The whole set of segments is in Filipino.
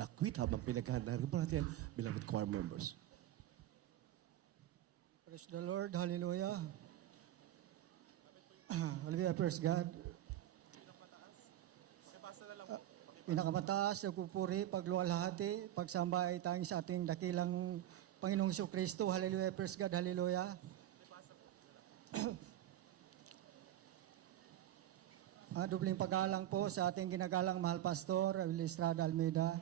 Nakwit habang pinaghahandaan po natin, beloved choir members. Praise the Lord. Hallelujah. Hallelujah. Praise God. Pinakamataas, nagpupuri, pagluwalhati, pagsamba ay tanging sa ating dakilang Panginoong Kristo. Hallelujah. Praise God. Hallelujah. Dubling paggalang po sa ating ginagalang mahal pastor, Will Estrada Almeida,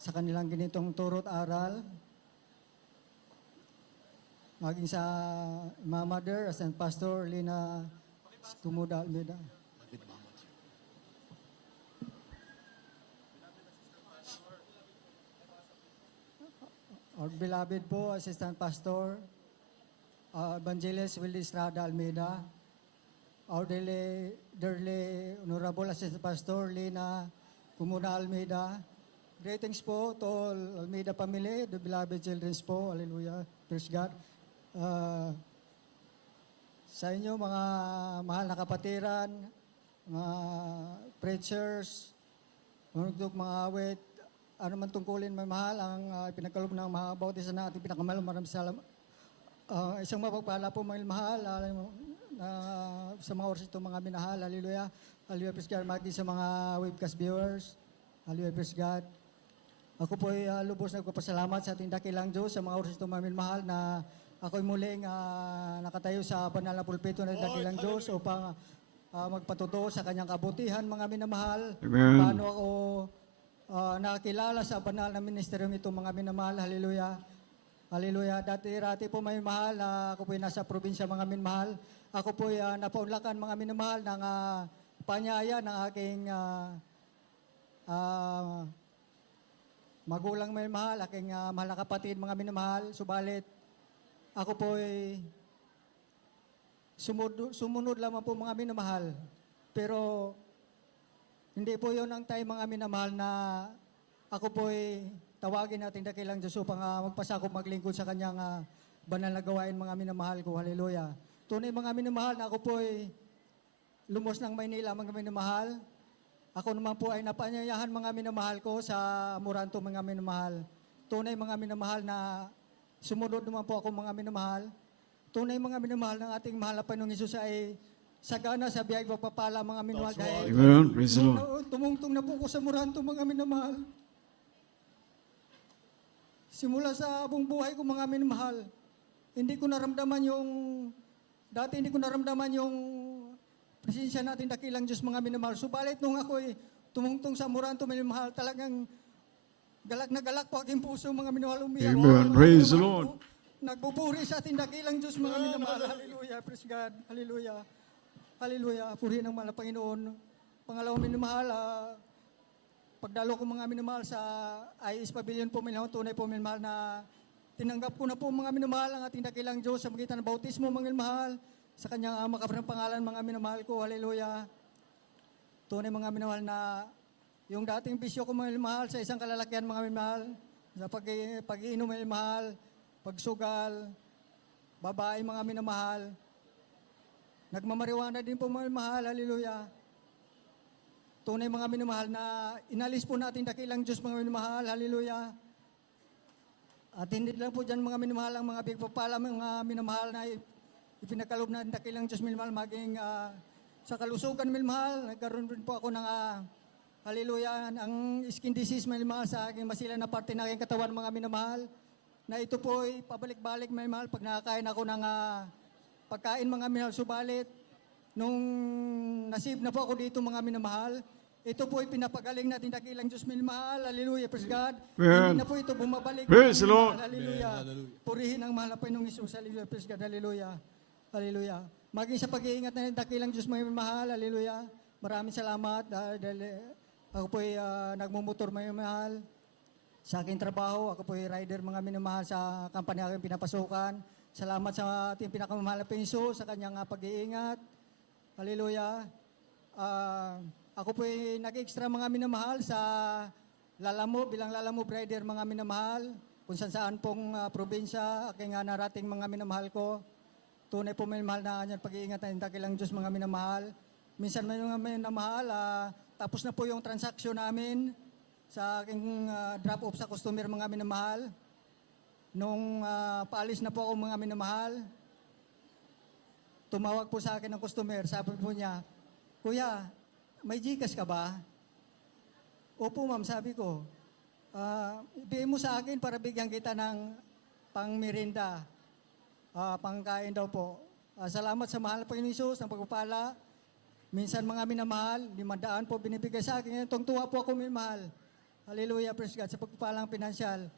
sa kanilang ginitong turot aral, maging sa Mama Mother, Assistant Pastor Lina Tumuda Almeida. Our beloved po, Assistant Pastor, Evangelist Will Estrada Almeida, our dearly Honorable Assistant Pastor Lina Tumuda Almeida. Greetings po to all Almeida family, the beloved children po. Hallelujah. Praise God. Sa inyo mga mahal na kapatiran, mga preachers, mga awit, ano man tungkulin may mahal, ang pinagkaloob ng mga bautisan na ating pinakamahal, maraming salamat. Isang mapagpala po mga mahal, sa mga oras ito mga minahal, hallelujah. Hallelujah, praise God. Maging sa mga webcast viewers, hallelujah, praise God. Ako po ay lubos na nagpapasalamat sa ating dakilang Diyos sa mga oras ito mga minahal na ako'y muling nakatayo sa banal na pulpito ng dakilang Diyos upang magpatuto sa kanyang kabutihan mga minamahal. Amen. Paano ako nakakilala sa banal na ministeryo nito mga minamahal, hallelujah. Hallelujah. Dati po may mahal, ako po ay nasa probinsya mga minamahal. Ako po ay napaunlakan mga minamahal ng panyaya ng aking magulang may mahal, aking mahal na kapatid mga minamahal. Subalit, ako po ay sumunod lamang po mga minamahal. Pero, hindi po yun ang time mga minamahal na ako po ay tawagin natin dakilang Diyos upang magpasakop maglingkod sa kanyang banal na gawain mga minamahal ko. Hallelujah. Tunay mga minamahal na ako po ay lumos ng Maynila mga minamahal. Ako naman po ay napanyayahan mga minamahal ko sa Moranto mga minamahal. Tunay mga minamahal na sumunod naman po ako mga minamahal. Tunay mga minamahal ng ating mahal na Panginoong Hesus ay sagana sa biyay pagpapala mga minamahal. Dahil Amen. Praise the Lord. tumungtong na po ko sa Moranto mga minamahal. Simula sa buong buhay ko mga minamahal, hindi ko naramdaman yung presensya natin dakilang Diyos mga minamahal. Subalit nung ako'y tumungtong sa Moranto minamahal, talagang galak na galak po aking puso mga minamahal. Umiyak Amen. mga Praise the minamahal Lord. ko. Nagpupuri sa ating dakilang Diyos mga minamahal. Hallelujah. Praise God. Hallelujah. Hallelujah. Purihin ang mahal na Panginoon. Pangalawang minamahal, pagdalo ko mga minamahal sa IS Pavilion po minamahal, tunay po minamahal na tinanggap ko na po mga minamahal ang ating dakilang Diyos sa magitan ng bautismo mga minamahal, sa kanyang makapanang pangalan mga minamahal ko. Hallelujah. Tunay mga minamahal na yung dating bisyo ko mga minamahal sa isang kalalakihan mga minamahal, sa pag-iinom mga minamahal, pagsugal, babae mga minamahal, nagmamariwana din po mga minamahal. Hallelujah. Tunay mga minamahal na inalis po natin dakilang Diyos mga minamahal. Hallelujah. At hindi lang po dyan mga minamahal ang mga bigpapala mga minamahal na ipinagkaloob natin dakilang Diyos minamahal maging sa kalusugan minamahal. Nagkaroon din po ako ng hallelujah, ang skin disease minamahal sa aking masila na parte ng aking katawan mga minamahal. Na ito po ay pabalik-balik minamahal pag nakakain ako ng pagkain mga minamahal. Subalit, nung nasib na po ako dito mga minamahal, ito po ay pinapagaling natin dakilang Diyos minamahal. Hallelujah, praise God. Amen. Hindi na po ito bumabalik. Praise the minamahal. Lord. Hallelujah. Purihin ang mahal na Panginoong Hesus. Hallelujah, praise God. Hallelujah. Hallelujah. Maging sa pag-iingat na dakilang Diyos mga minamahal. Hallelujah. Maraming salamat dahil ako po ay nagmumotor mga minamahal. Sa aking trabaho, ako po ay rider mga minamahal sa kampanya aking pinapasukan. Salamat sa ating pinakamamahal na Panginoon sa kanyang pag-iingat. Hallelujah. Ako po ay nag-extra mga minamahal sa Lalamove, bilang Lalamove rider mga minamahal. Kung saan pong probinsya, aking narating mga minamahal ko. Tunay po minamahal na kanyang pag-iingat na dakilang Diyos mga minamahal. Minsan may mga minamahal, tapos na po yung transaksyon namin. sa aking drop-off sa customer, mga minamahal. Nung paalis na po ako, mga minamahal, tumawag po sa akin ng customer. Sabi po niya, "Kuya, may GCash ka ba?" "Opo, ma'am," sabi ko. "Ibigay mo sa akin para bigyan kita ng pang-merinda, pangkain daw po." Salamat sa mahal na Panginoon Hesus ng pagpapala. Minsan mga minamahal, 500 po binibigay sa akin. Ngayon, tuwa po ako minamahal. Hallelujah, praise God, sa pagpapalang pinansyal.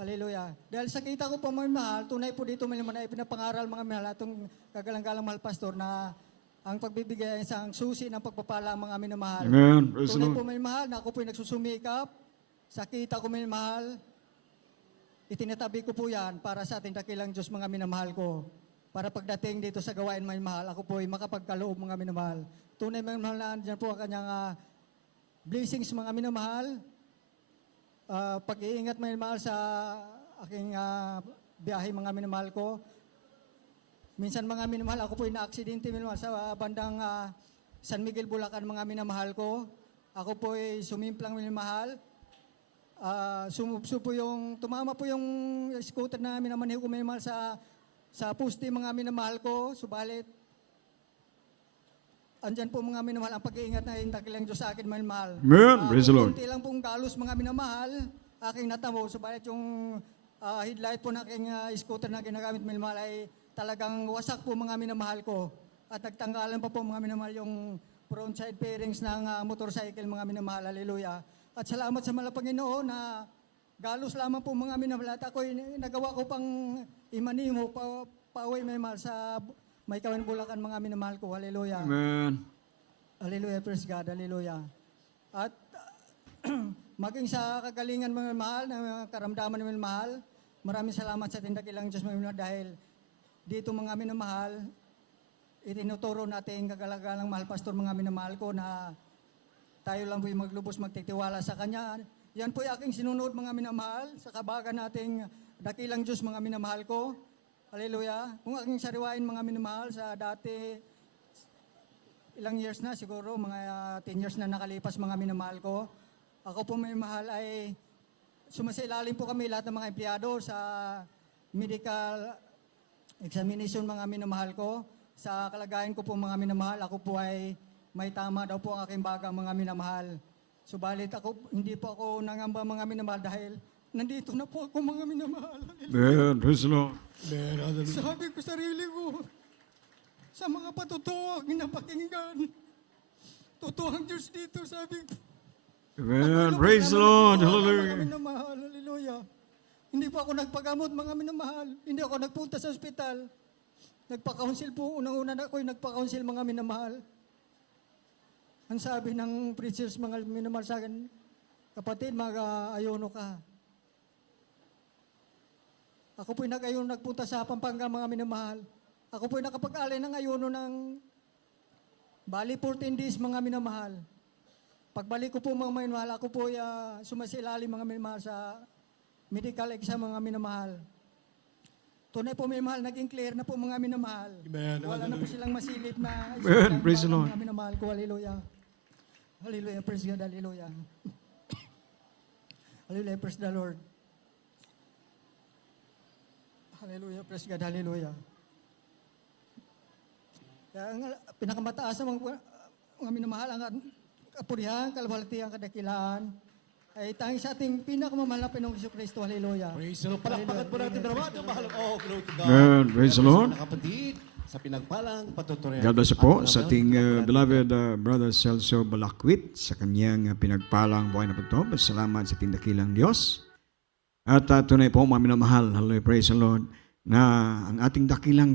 Hallelujah. Dahil sa kita ko po mga mahal, tunay po dito may naman ay pinapangaral mga mahal atong kagalang-galang mahal pastor na ang pagbibigay ay isang susi ng pagpapala mga minamahal. Amen. Praise the Tunay Lord. po may mahal na ako po nagsusumikap. Sa kita ko may mahal, itinatabi ko po yan para sa ating dakilang Diyos mga minamahal ko. Para pagdating dito sa gawain may mahal, ako po ay makapagkaloob mga minamahal. Tunay mga mahal na dyan po ang kanyang blessings mga minamahal. Pag-iingat may mahal sa aking biyahe mga minamahal ko. Minsan mga minamahal, ako po na-aksidente minamahal sa bandang San Miguel, Bulacan mga minamahal ko. Ako po ay sumimplang minamahal. Tumama po yung scooter na minamaneho ko minamahal sa poste mga minamahal ko. Subalit, andyan po mga minamahal ang pag-iingat na dakilang Diyos sa akin minamahal. Amen. Praise the Lord. Kunti lang pong galos mga minamahal, aking natamo. Subalit yung headlight po na aking scooter na ginagamit minamahal ay talagang wasak po mga minamahal ko. At nagtanggalan pa po mga minamahal yung front side fairings ng motorcycle mga minamahal. Hallelujah. At salamat sa mahal na Panginoon na galos lamang po mga minamahal. At ako'y nagawa ko pang imanimo pauwi minamahal sa may kawan Bulacan mga minamahal ko. Hallelujah. Amen. Hallelujah, praise God, hallelujah. At maging sa kagalingan mga mahal, na karamdaman mga mahal, maraming salamat sa tindakilang Diyos mga minamahal dahil dito mga minamahal, itinuturo natin kagalagalang mahal pastor mga minamahal ko na tayo lang po yung maglubos magtitiwala sa Kanya. Yan po yung aking sinunod mga minamahal sa kabagan nating dakilang Diyos mga minamahal ko. Hallelujah. Kung aking sariwain mga minamahal sa dati, ilang years na siguro, mga 10 years na nakalipas mga minamahal ko. Ako po may mahal ay sumasailalim po kami lahat ng mga empleyado sa medical examination mga minamahal ko. Sa kalagayan ko po mga minamahal, ako po ay may tama daw po ang aking bagang mga minamahal. Subalit hindi po ako nangamba mga minamahal dahil nandito na po ako mga minamahal. Amen. Praise the Lord. Sabi ko sarili ko, sa mga patutuwa ang napakinggan, totoo ang Diyos dito, sabi ko. Amen. Praise the Lord. Mga Hallelujah. minamahal, hallelujah. Hindi po ako nagpagamot, mga minamahal. Hindi ako nagpunta sa ospital. Nagpa-counsel po, unang-una na ako'y nagpa-counsel mga minamahal. Ang sabi ng preachers, mga minamahal sa akin, kapatid, mag-ayono ka. Ako po'y nag-ayono, nagpunta sa Pampanga, mga minamahal. Ako po'y nakapag-alay ng ayuno ng bali 14 days, mga minamahal. Pagbalik ko po mga minamahal, ako po'y sumasilalim mga minamahal sa medical exam mga minamahal. Tunay po minamahal, naging clear na po mga minamahal. Amen. Wala na po silang masilip na Amen. Praise the Lord. mga minamahal ko. Hallelujah. Hallelujah. Praise God. Hallelujah. Hallelujah. Praise the Lord. Hallelujah. Praise God. Hallelujah. Kaya ang pinakamataas ng mga minamahal, ang kapurihan, kalwalhatian, kadakilaan, ay tanging sa ating pinakamamahal na Panginoong Jesucristo. Hallelujah. Praise the Lord. Palakpakan po natin naman ang mahal. Oh, glory to God. Amen. Praise the Lord. Mga kapatid, sa pinagpalang patutunan. God bless you po sa ating beloved Brother Celso Balakwit sa kanyang pinagpalang buhay na pagto. Salamat sa ating dakilang Diyos. At tunay po, mga minamahal, hallelujah, praise the Lord, na ang ating dakilang